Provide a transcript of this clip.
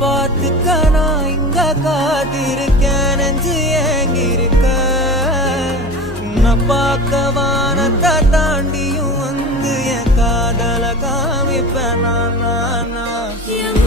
பார்த்துக்க நான் இங்க காத்திருக்கேன் நெஞ்சு ஏங்கிருக்க உன்னை பார்க்க வானத்தை தாண்டியும் வந்து என் காதல காமிப்பேன் நான்